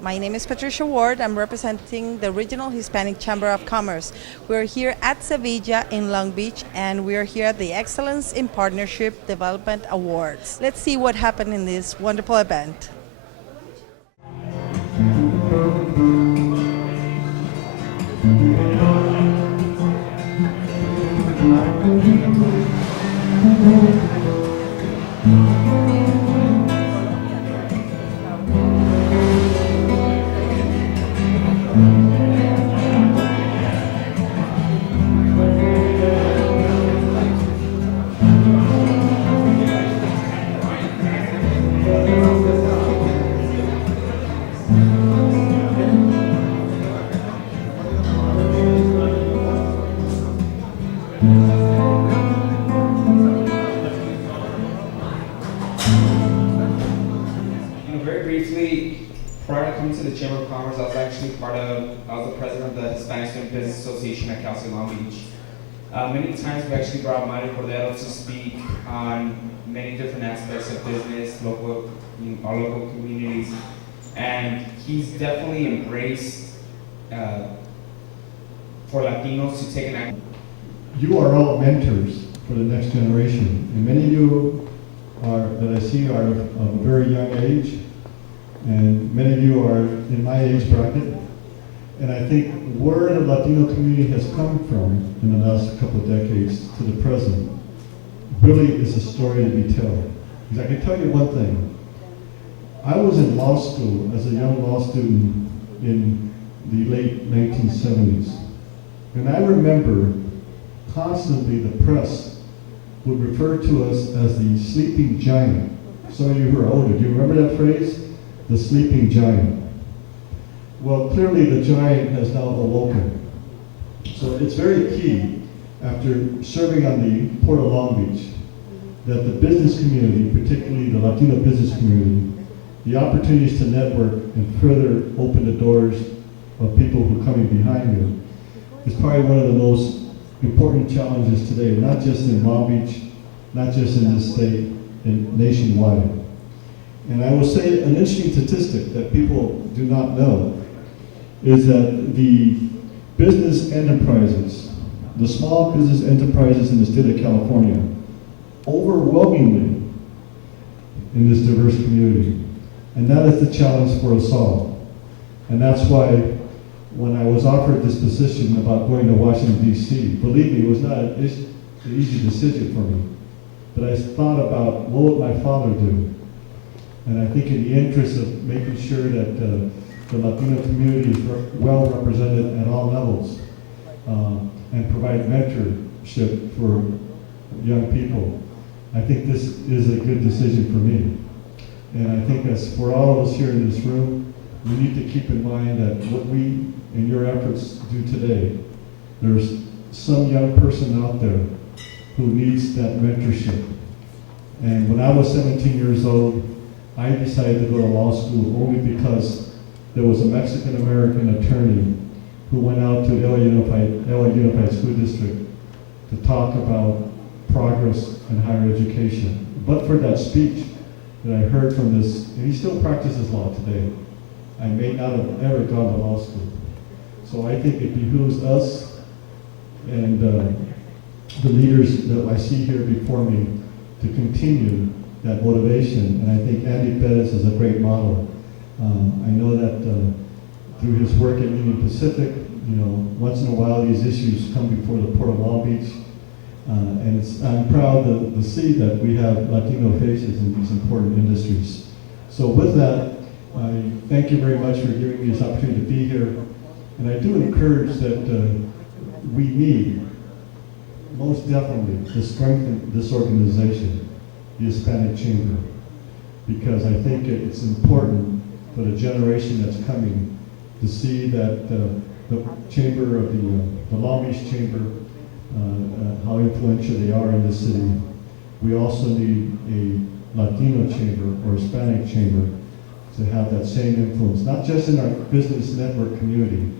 My name is Patricia Ward. I'm representing the Regional Hispanic Chamber of Commerce. We're here at Sevilla in Long Beach, and we're here at the Excellence in Partnership Development Awards. Let's see what happened in this wonderful event. Very briefly, prior to coming to the Chamber of Commerce, I was the president of the Hispanic Student Business Association at Cal State Long Beach. Many times we actually brought Mario Cordero to speak on many different aspects of business, our local communities, and he's definitely embraced for Latinos to take an action. You are all mentors for the next generation, and many of you that I see are of a very young age, and many of you are in my age bracket. And I think where the Latino community has come from in the last couple of decades to the present really is a story to be told. Because I can tell you one thing. I was in law school as a young law student in the late 1970s. And I remember constantly the press would refer to us as the sleeping giant. Some of you who are older, do you remember that phrase? The sleeping giant. Well, clearly the giant has now awoken. So it's very key, after serving on the Port of Long Beach, that the business community, particularly the Latino business community, the opportunities to network and further open the doors of people who are coming behind you is probably one of the most important challenges today, not just in Long Beach, not just in this state, and nationwide. And I will say an interesting statistic that people do not know is that the business enterprises, the small business enterprises in the state of California, overwhelmingly in this diverse community. And that is the challenge for us all. And that's why when I was offered this position about going to Washington, D.C., believe me, it was not an easy decision for me. But I thought about what would my father do? And I think in the interest of making sure that the Latino community is well represented at all levels and provide mentorship for young people, I think this is a good decision for me. And I think as for all of us here in this room, we need to keep in mind that what we in your efforts do today, there's some young person out there who needs that mentorship. And when I was 17 years old, I decided to go to law school only because there was a Mexican-American attorney who went out to LA Unified School District to talk about progress in higher education. But for that speech that I heard from this, and he still practices law today, I may not have ever gone to law school. So I think it behooves us and the leaders that I see here before me to continue that motivation. And I think Andy Perez is a great model. I know that through his work at Union Pacific, once in a while these issues come before the Port of Long Beach. And I'm proud to see that we have Latino faces in these important industries. So with that, I thank you very much for giving me this opportunity to be here. And I do encourage that we need, most definitely, to strengthen this organization, the Hispanic Chamber, because I think it's important for the generation that's coming to see that the chamber of the Long Beach Chamber, how influential they are in the city. We also need a Latino chamber or Hispanic chamber to have that same influence, not just in our business network community,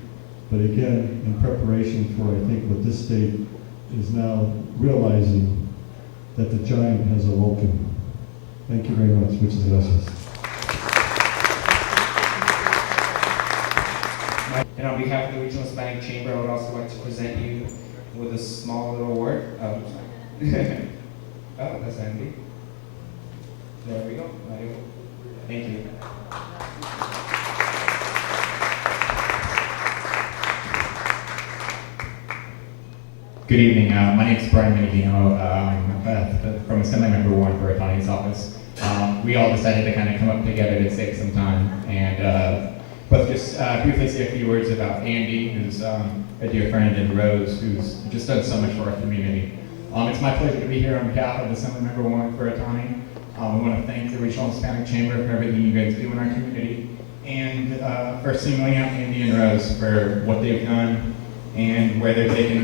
but again, in preparation for, I think, what this state is now realizing, that the giant has awoken. Thank you very much. Muchas gracias. And on behalf of the Regional Hispanic Chamber, I would also like to present you with a small little award. Oh, that's Andy. There we go. Mario. Thank you. Good evening. My name is Brian Minigino. I'm from Assembly Member 1 for Atani's office. We all decided to kind of come up together to save some time, and but just briefly say a few words about Andy, who's a dear friend, and Rose, who's just done so much for our community. It's my pleasure to be here on behalf of Assembly Member 1 for Atani. We want to thank the Regional Hispanic Chamber for everything you guys do in our community, and for singling out Andy and Rose for what they've done and where they're taking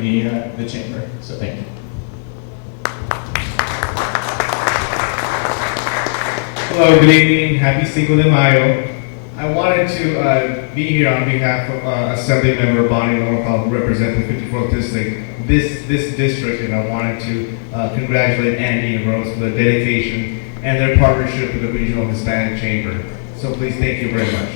the chamber. So thank you. Hello, good evening. Happy Cinco de Mayo. I wanted to be here on behalf of Assembly Member Bonnie Lowenthal, who represents the 54th District, this district, and I wanted to congratulate Andy and Rose for their dedication and their partnership with the Regional Hispanic Chamber. So please, thank you very much.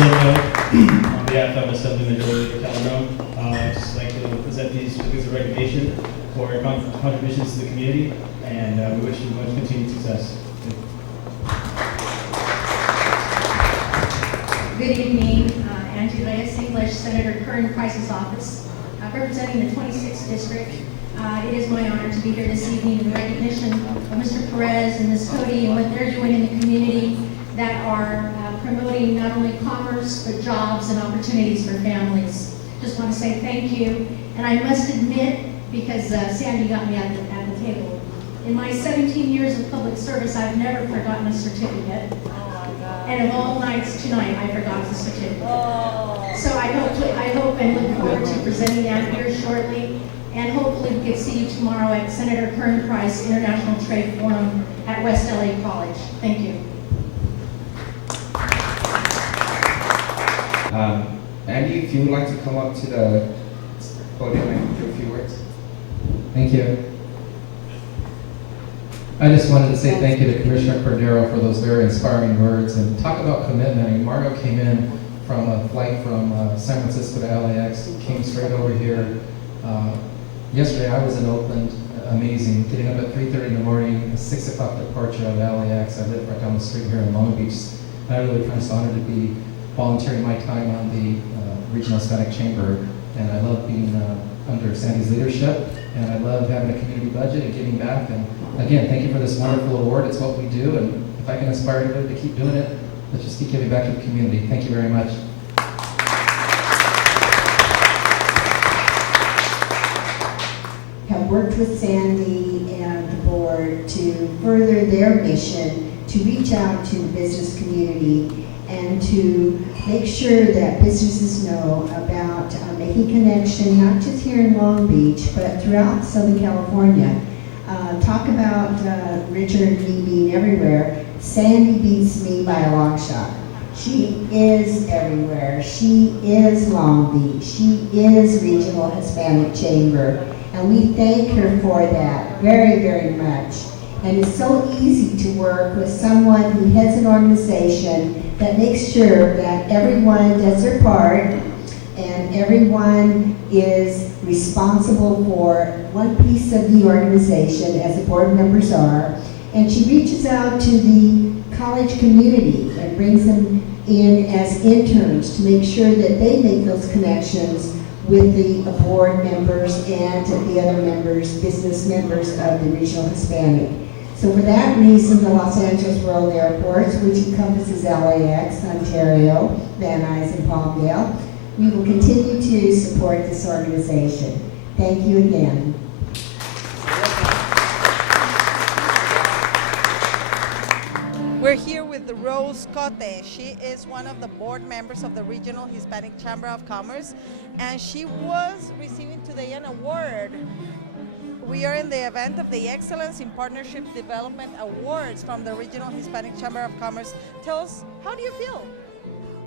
On behalf of Assembly Majority Calderon, I'd just like to present these certificates of recognition for your contributions to the community, and we wish you much continued success. Good evening, Angie Reyes English, Senator Curran Price's office, representing the 26th District. It is my honor to be here this evening in recognition of Mr. Perez and Ms. Cote and what they're doing in the community that are promoting not only commerce, but jobs and opportunities for families. Just want to say thank you. And I must admit, because Sandy got me at the table, in my 17 years of public service, I've never forgotten a certificate. And of all nights, tonight, I forgot the certificate. So I hope and look forward to presenting that here shortly. And hopefully we can see you tomorrow at Senator Curran Price International Trade Forum at West LA College. Thank you. Andy, if you would like to come up to the podium and do a few words. Thank you. I just wanted to say thank you to Commissioner Cordero for those very inspiring words, and talk about commitment. I mean, Margo came in from a flight from San Francisco to LAX, came straight over here. Yesterday I was in Oakland, amazing, getting up at 3:30 in the morning, a 6 o'clock departure out of LAX. I live right down the street here in Long Beach. I really find it honored to be volunteering my time on the Regional Hispanic Chamber, and I love being under Sandy's leadership, and I love having a community budget and giving back. And again, thank you for this wonderful award. It's what we do, and if I can inspire anybody to keep doing it, let's just keep giving back to the community. Thank you very much. Have worked with Sandy and the board to further their mission to reach out to the business community and to make sure that businesses know about making connection, not just here in Long Beach, but throughout Southern California. Talk about Richard me being everywhere. Sandy beats me by a long shot. She is everywhere. She is Long Beach. She is Regional Hispanic Chamber. And we thank her for that very, very much. And it's so easy to work with someone who heads an organization that makes sure that everyone does their part and everyone is responsible for one piece of the organization, as the board members are. And she reaches out to the college community and brings them in as interns to make sure that they make those connections with the board members and the other members, business members of the Regional Hispanic. So for that reason, the Los Angeles World Airports, which encompasses LAX, Ontario, Van Nuys, and Palmdale, we will continue to support this organization. Thank you again. We're here with Rose Cote. She is one of the board members of the Regional Hispanic Chamber of Commerce, and she was receiving today an award. We are in the event of the Excellence in Partnership Development Awards from the Regional Hispanic Chamber of Commerce. Tell us, how do you feel?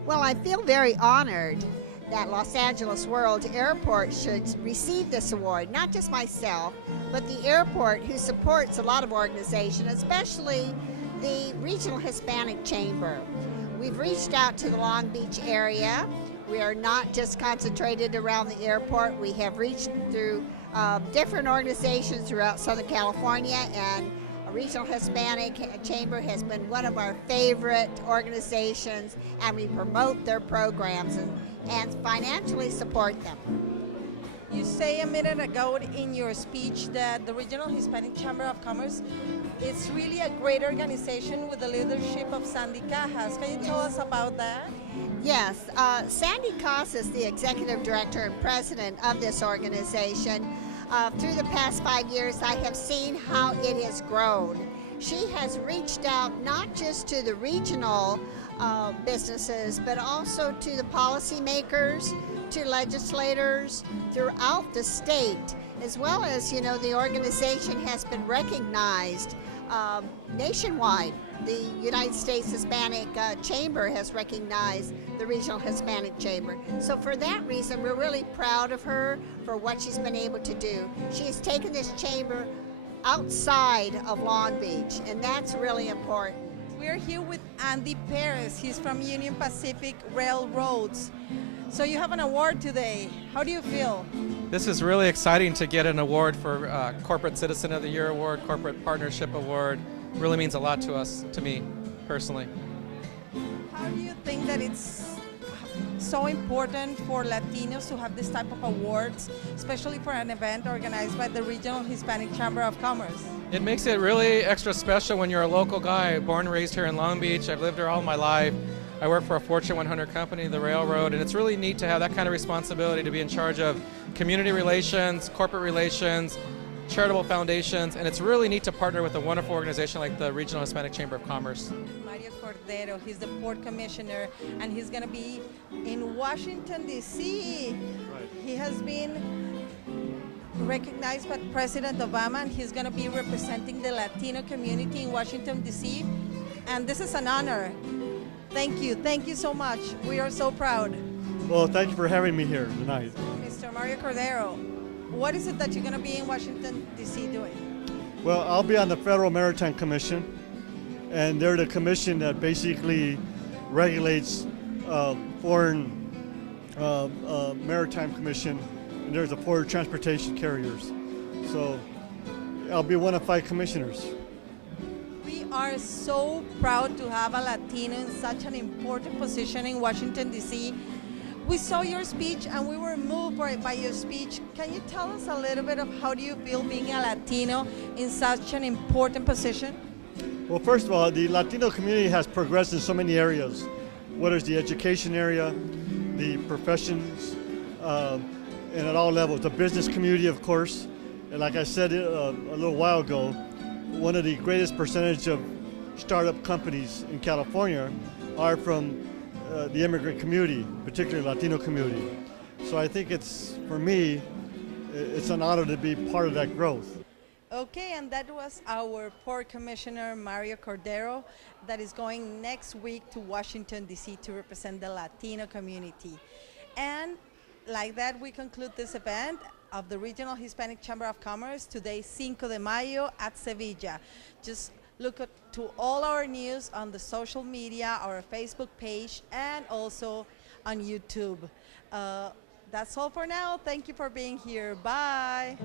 Well, I feel very honored that Los Angeles World Airport should receive this award. Not just myself, but the airport, who supports a lot of organizations, especially the Regional Hispanic Chamber. we've reached out to the Long Beach area. We are not just concentrated around the airport. We have reached through different organizations throughout Southern California, and a Regional Hispanic Chamber has been one of our favorite organizations, and we promote their programs and financially support them. You say a minute ago in your speech that the Regional Hispanic Chamber of Commerce is really a great organization with the leadership of Sandy Cajas. Can you tell us about that? Yes, Sandy Cajas is the executive director and president of this organization. Through the past 5 years, I have seen how it has grown. She has reached out not just to the regional businesses, but also to the policymakers, to legislators throughout the state, as well as, the organization has been recognized nationwide. The United States Hispanic Chamber has recognized the Regional Hispanic Chamber. So for that reason, we're really proud of her for what she's been able to do. She has taken this chamber outside of Long Beach, and that's really important. We're here with Andy Perez. He's from Union Pacific Railroads. So you have an award today. How do you feel? This is really exciting to get an award for Corporate Citizen of the Year Award, Corporate Partnership Award. Really means a lot to us, to me, personally. How do you think that it's so important for Latinos to have this type of awards, especially for an event organized by the Regional Hispanic Chamber of Commerce? It makes it really extra special when you're a local guy, born and raised here in Long Beach. I've lived here all my life. I work for a Fortune 100 company, the railroad, and it's really neat to have that kind of responsibility to be in charge of community relations, corporate relations, charitable foundations, and it's really neat to partner with a wonderful organization like the Regional Hispanic Chamber of Commerce. Mario Cordero, he's the port commissioner, and he's going to be in Washington, D.C. Right. He has been recognized by President Obama, and he's going to be representing the Latino community in Washington, D.C., and this is an honor. Thank you so much. We are so proud. Well, thank you for having me here tonight. Mr. Mario Cordero, what is it that you're going to be in Washington, D.C. doing? Well, I'll be on the Federal Maritime Commission, and they're the commission that basically regulates foreign maritime commission, and there's the port transportation carriers. So I'll be one of 5 commissioners. We are so proud to have a Latino in such an important position in Washington, D.C. We saw your speech and we were moved by your speech. Can you tell us a little bit of how do you feel being a Latino in such an important position? Well, first of all, the Latino community has progressed in so many areas, whether it's the education area, the professions, and at all levels. The business community, of course. And like I said a little while ago, one of the greatest percentage of startup companies in California are from the immigrant community, particularly Latino community. So I think for me, it's an honor to be part of that growth. Okay, and that was our Port Commissioner Mario Cordero that is going next week to Washington, D.C. to represent the Latino community. And like that, we conclude this event of the Regional Hispanic Chamber of Commerce, today Cinco de Mayo at Sevilla. Just look to all our news on the social media, our Facebook page, and also on YouTube. That's all for now. Thank you for being here. Bye.